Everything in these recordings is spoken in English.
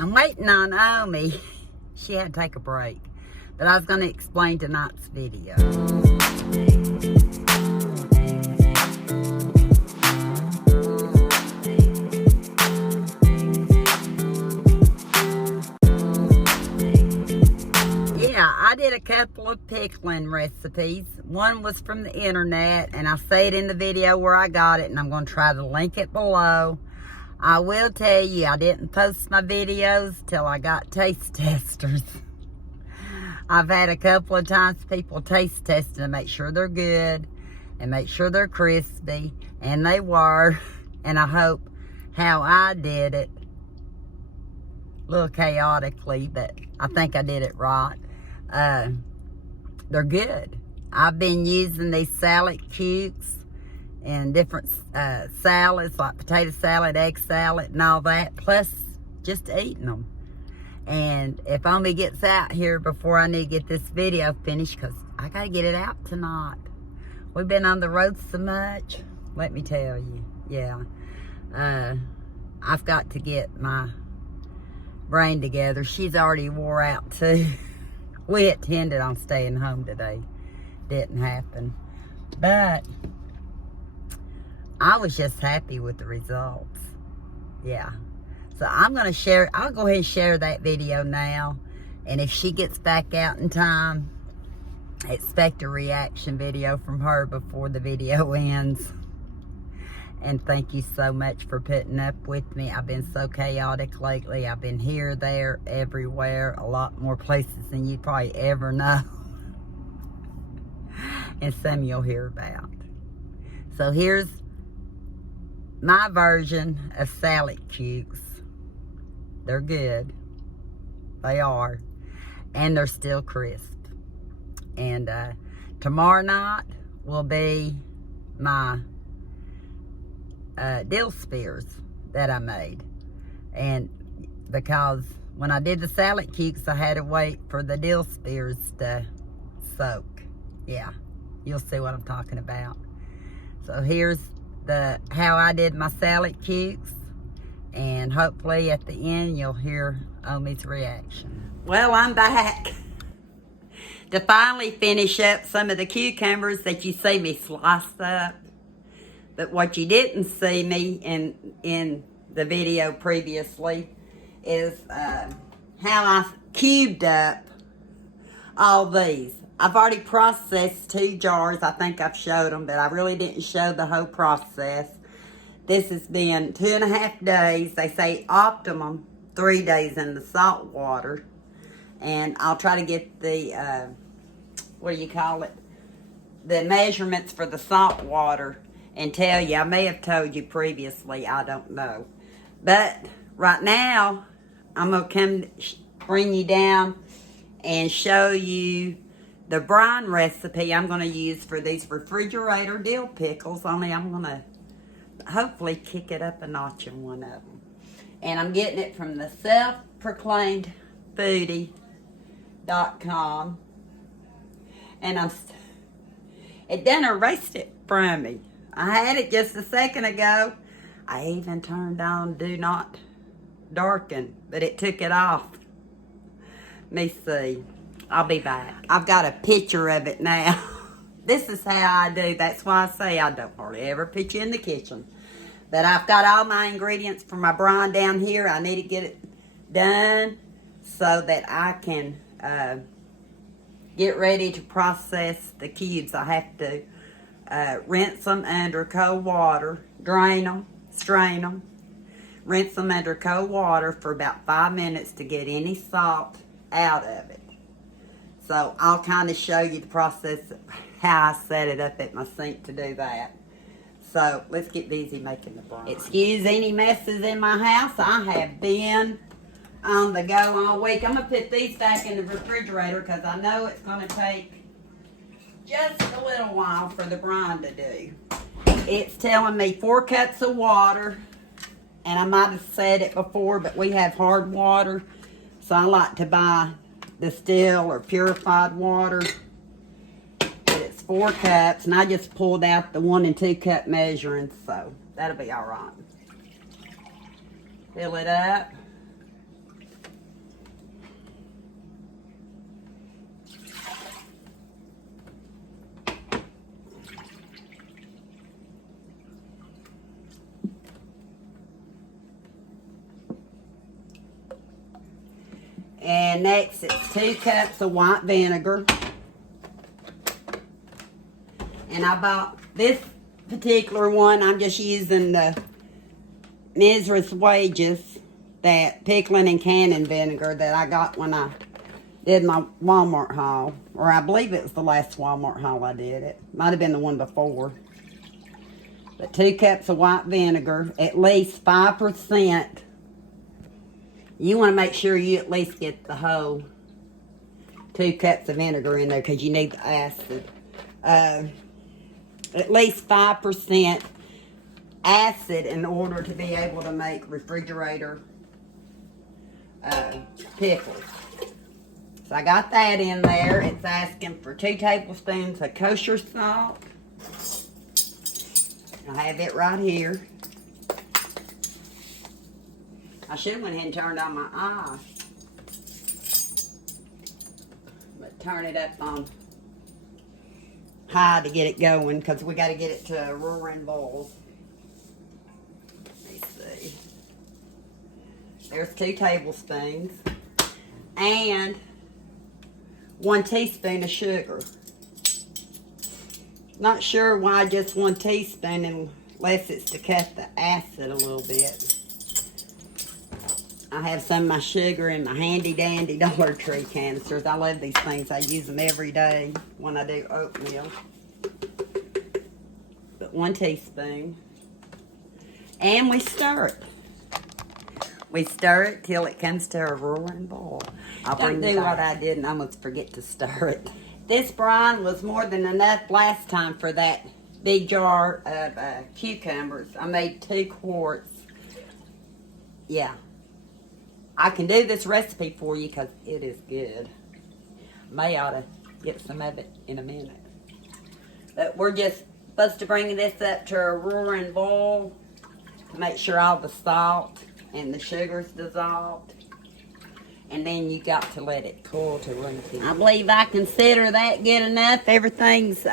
I'm waiting on Omi. She had to take a break. But I was going to explain tonight's video. Yeah, I did a couple of pickling recipes. One was from the internet, and I'll say it in the video where I got it, and I'm going to try to link it below. I will tell you, I didn't post my videos till I got taste testers. I've had a couple of times people taste testing to make sure they're good and make sure they're crispy, and they were. And I hope how I did it, a little chaotically, but I think I did it right. They're good. I've been using these salad cubes and different salads, like potato salad, egg salad, and all that, plus just eating them. And if Omi gets out here before I need to get this video finished, because I got to get it out tonight. We've been on the road so much, let me tell you. Yeah. I've got to get my brain together. She's already wore out too. We intended on staying home today. Didn't happen. But I was just happy with the results. Yeah. So I'm going to share, I'll go ahead and share that video now. And if she gets back out in time, expect a reaction video from her before the video ends. And thank you so much for putting up with me. I've been so chaotic lately. I've been here, there, everywhere. A lot more places than you probably ever know. And some you'll hear about. So here's my version of salad cubes. They're good. They are. And they're still crisp. And tomorrow night will be my dill spears that I made. And because when I did the salad cubes, I had to wait for the dill spears to soak. Yeah, you'll see what I'm talking about. So here's how I did my salad cubes, and hopefully at the end you'll hear Omi's reaction. Well, I'm back to finally finish up some of the cucumbers that you see me sliced up. But what you didn't see me in the video previously is how I cubed up all these. I've already processed 2 jars. I think I've showed them, but I really didn't show the whole process. This has been 2.5 days. They say optimum 3 days in the salt water. And I'll try to get the, what do you call it? The measurements for the salt water and tell you. I may have told you previously. I don't know. But right now, I'm going to come bring you down and show you the brine recipe I'm going to use for these refrigerator dill pickles. Only I'm going to hopefully kick it up a notch in one of them. And I'm getting it from the self-proclaimed foodie.com. And it done erased it from me. I had it just a second ago. I even turned on Do Not Darken, but it took it off. Let me see. I'll be back. I've got a picture of it now. This is how I do. That's why I say I don't hardly ever pitch in the kitchen. But I've got all my ingredients for my brine down here. I need to get it done so that I can get ready to process the cubes. I have to rinse them under cold water, drain them, strain them, rinse them under cold water for about 5 minutes to get any salt out of it. So I'll kind of show you the process, how I set it up at my sink to do that. So let's get busy making the brine. Excuse any messes in my house. I have been on the go all week. I'm going to put these back in the refrigerator because I know it's going to take just a little while for the brine to do. It's telling me 4 cups of water, and I might have said it before, but we have hard water, so I like to buy distilled or purified water. But it's 4 cups, and I just pulled out the 1 and 2 cup measurements, so that'll be all right. Fill it up. And next, it's 2 cups of white vinegar. And I bought this particular one. I'm just using the Mrs. Wages, that pickling and canning vinegar that I got when I did my Walmart haul. Or I believe it was the last Walmart haul I did. It might have been the one before. But 2 cups of white vinegar, at least 5%. You want to make sure you at least get the whole 2 cups of vinegar in there because you need the acid. At least 5% acid in order to be able to make refrigerator pickles. So I got that in there. It's asking for 2 tablespoons of kosher salt. I have it right here. I should have went ahead and turned on my eye. But turn it up on high to get it going because we got to get it to a roaring boil. Let me see. There's 2 tablespoons. And 1 teaspoon of sugar. Not sure why just 1 teaspoon unless it's to cut the acid a little bit. I have some of my sugar in my handy dandy Dollar Tree canisters. I love these things. I use them every day when I do oatmeal. But 1 teaspoon. And we stir it. We stir it till it comes to a roaring boil. Don't do what I did and I almost forget to stir it. This brine was more than enough last time for that big jar of cucumbers. I made 2 quarts. Yeah. I can do this recipe for you because it is good. May ought to get some of it in a minute. But we're just supposed to bring this up to a roaring boil to make sure all the salt and the sugar's dissolved. And then you got to let it cool to room temperature. I believe I consider that good enough. Everything's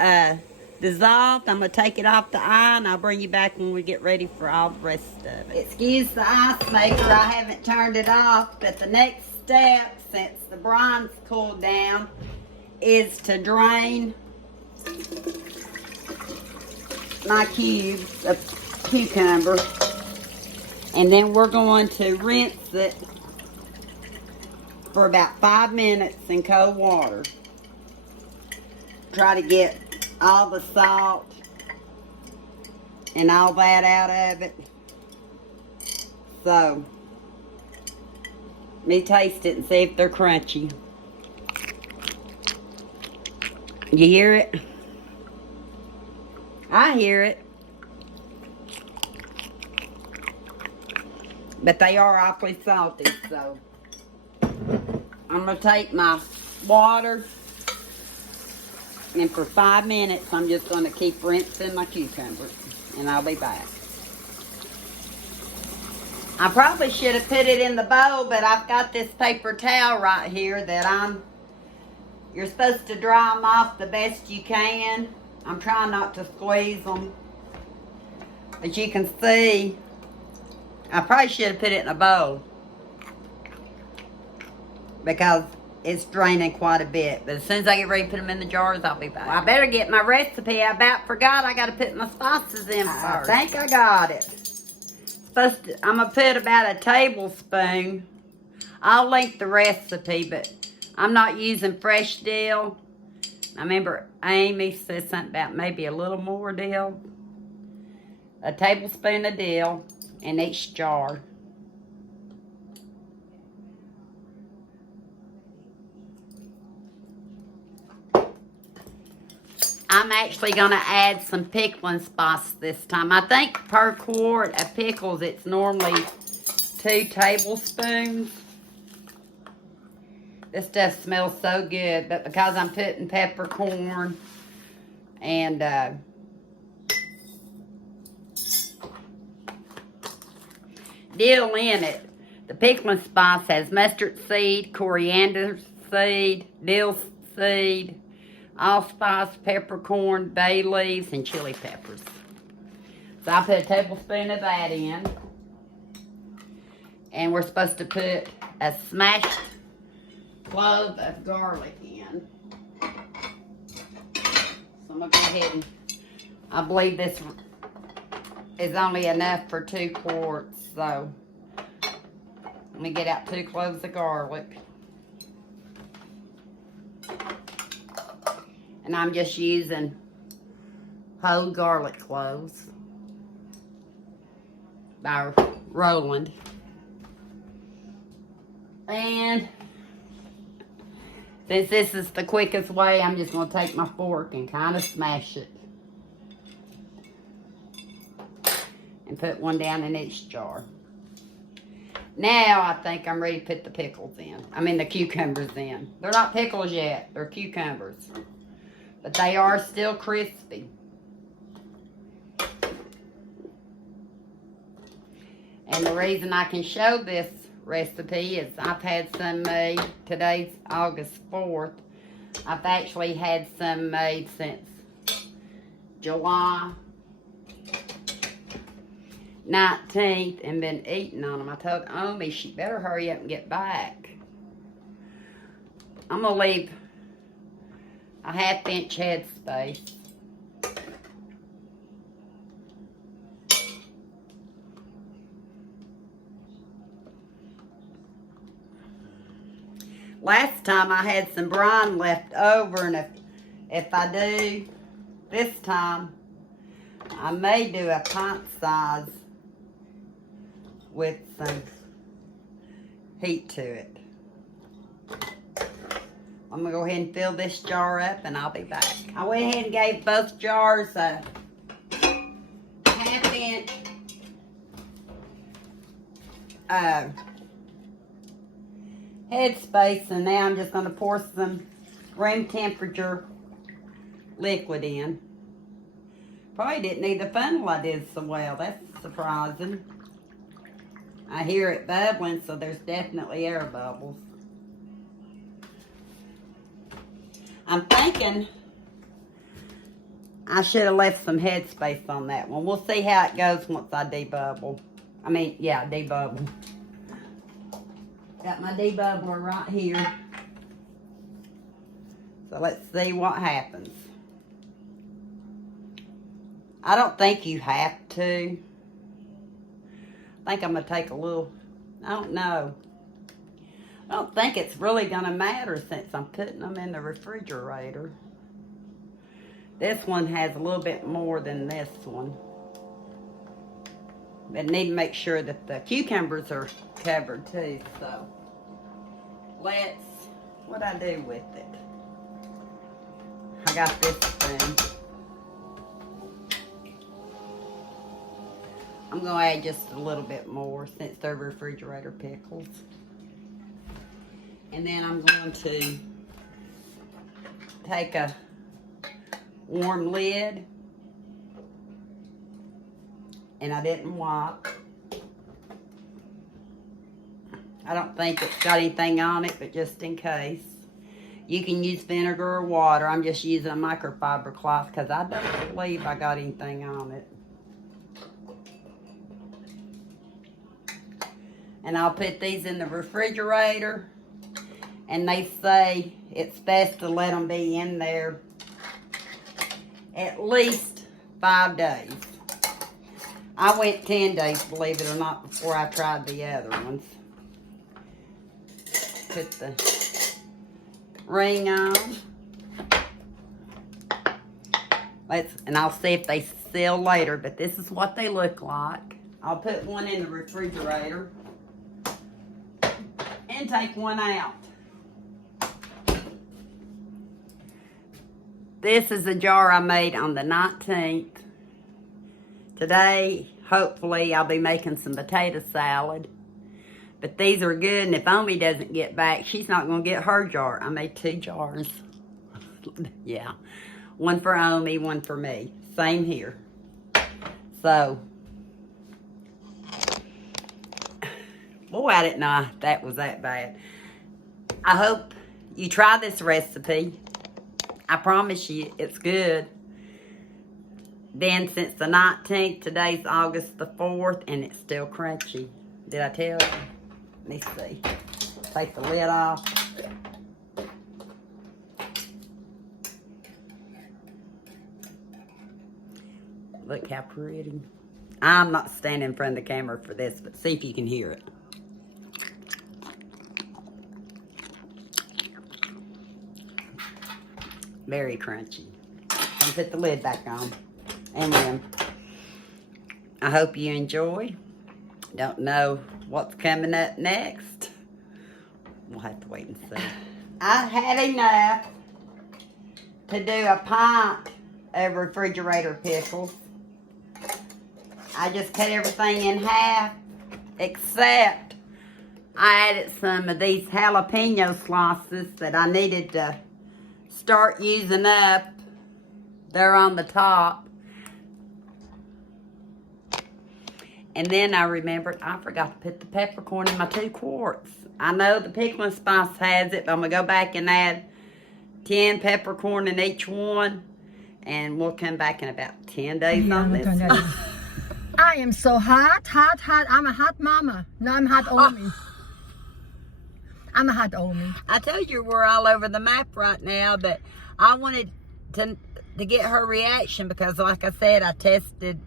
dissolved. I'm going to take it off the eye and I'll bring you back when we get ready for all the rest of it. Excuse the ice maker. I haven't turned it off. But the next step, since the brine's cooled down, is to drain my cubes of cucumber. And then we're going to rinse it for about 5 minutes in cold water. Try to get all the salt and all that out of it. So, let me taste it and see if they're crunchy. You hear it? I hear it. But they are awfully salty, so I'm going to take my water, and for 5 minutes I'm just going to keep rinsing my cucumbers, and I'll be back. I probably should have put it in the bowl, but I've got this paper towel right here that you're supposed to dry them off the best you can. I'm trying not to squeeze them. As you can see, I probably should have put it in a bowl because it's draining quite a bit. But as soon as I get ready to put them in the jars, I'll be back. Well, I better get my recipe. I about forgot I got to put my spices in first. I think I got it. I'm going to put about a tablespoon. I'll link the recipe, but I'm not using fresh dill. I remember Amy said something about maybe a little more dill. A tablespoon of dill in each jar. I'm actually going to add some pickling spice this time. I think per quart of pickles, it's normally 2 tablespoons. This stuff smells so good, but because I'm putting peppercorn and dill in it, the pickling spice has mustard seed, coriander seed, dill seed, allspice, peppercorn, bay leaves, and chili peppers. So I put a tablespoon of that in. And we're supposed to put a smashed clove of garlic in. So I'm going to go ahead and, I believe this is only enough for 2 quarts. So let me get out 2 cloves of garlic. And I'm just using whole garlic cloves by Roland. And since this is the quickest way, I'm just going to take my fork and kind of smash it. And put one down in each jar. Now I think I'm ready to put the pickles in. I mean the cucumbers in. They're not pickles yet. They're cucumbers. But they are still crispy. And the reason I can show this recipe is I've had some made. Today's August 4th. I've actually had some made since July 19th and been eating on them. I told Omi she better hurry up and get back. I'm going to leave a 1/2 inch head space. Last time I had some brine left over, and if I do this time, I may do a pint size with some heat to it. I'm going to go ahead and fill this jar up and I'll be back. I went ahead and gave both jars a 1/2 inch head space, and now I'm just going to pour some room temperature liquid in. Probably didn't need the funnel I did so well. That's surprising. I hear it bubbling, so there's definitely air bubbles. I'm thinking I should have left some headspace on that one. We'll see how it goes once I debubble. I mean, yeah, debubble. Got my debubbler right here. So let's see what happens. I don't think you have to. I think I'm going to take a little, I don't know. I don't think it's really going to matter since I'm putting them in the refrigerator. This one has a little bit more than this one. But need to make sure that the cucumbers are covered too. So what'd I do with it? I got this spoon. I'm going to add just a little bit more since they're refrigerator pickles. And then I'm going to take a warm lid. And I didn't wipe. I don't think it's got anything on it, but just in case. You can use vinegar or water. I'm just using a microfiber cloth because I don't believe I got anything on it. And I'll put these in the refrigerator. And they say it's best to let them be in there at least 5 days. I went 10 days, believe it or not, before I tried the other ones. Put the ring on. And I'll see if they seal later, but this is what they look like. I'll put one in the refrigerator and take one out. This is a jar I made on the 19th. Today, hopefully, I'll be making some potato salad. But these are good, and if Omi doesn't get back, she's not going to get her jar. I made 2 jars. Yeah. One for Omi, one for me. Same here. So, boy, I didn't know that was that bad. I hope you try this recipe. I promise you, it's good. Been since the 19th. Today's August the 4th, and it's still crunchy. Did I tell you? Let me see. Take the lid off. Look how pretty. I'm not standing in front of the camera for this, but see if you can hear it. Very crunchy. And put the lid back on. And then, I hope you enjoy. Don't know what's coming up next. We'll have to wait and see. I had enough to do a pint of refrigerator pickles. I just cut everything in half, except I added some of these jalapeno slices that I needed to start using up. They're on the top. And then I remembered I forgot to put the peppercorn in my 2 quarts. I know the pickling spice has it, but I'm going to go back and add 10 peppercorn in each one. And we'll come back in about 10 days on this one. I am so hot. I'm a hot mama. No, I'm hot Omi. I'm a hot Omi. I told you we're all over the map right now, but I wanted to get her reaction because, like I said, I tested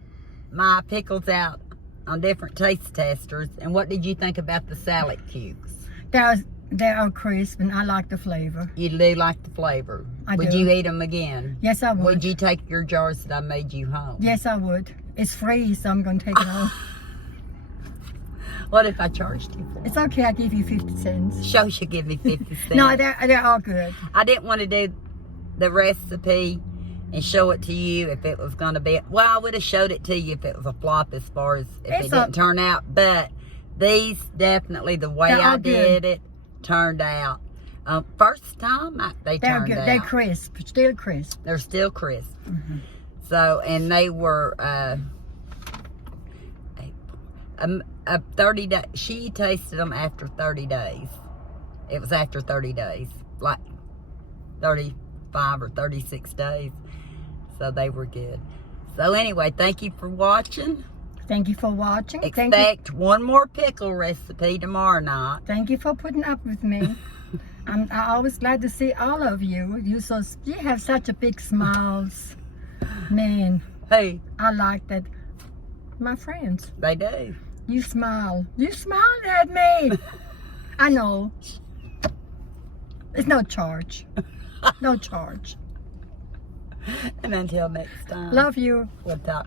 my pickles out on different taste testers. And what did you think about the salad cubes? They are crisp, and I like the flavor. You do like the flavor. Would do. you eat them again? Yes, I would. Would you take your jars that I made you home? Yes, I would. It's free, so I'm going to take it home. What if I charged you for it? It's okay. I give you 50 cents. Show should give me 50 cents. No, they're all good. I didn't want to do the recipe and show it to you if it was going to be... Well, I would have showed it to you if it was a flop as far as if it didn't turn out. But these definitely, the way I did it, turned out. First time they turned good. out. They're crisp. Still crisp. They're still crisp. So, and they were 30 days. She tasted them after 30 days. It was after 30 days, like 35 or 36 days. So they were good. So anyway, thank you for watching. Thank you for watching. Expect one more pickle recipe tomorrow night. Thank you for putting up with me. I'm always glad to see all of you. You have such a big smiles. Man, Hey, I like that. My friends, they do. you smile. You smiled at me. I know. It's no charge. No charge. And until next time. Love you. We'll talk.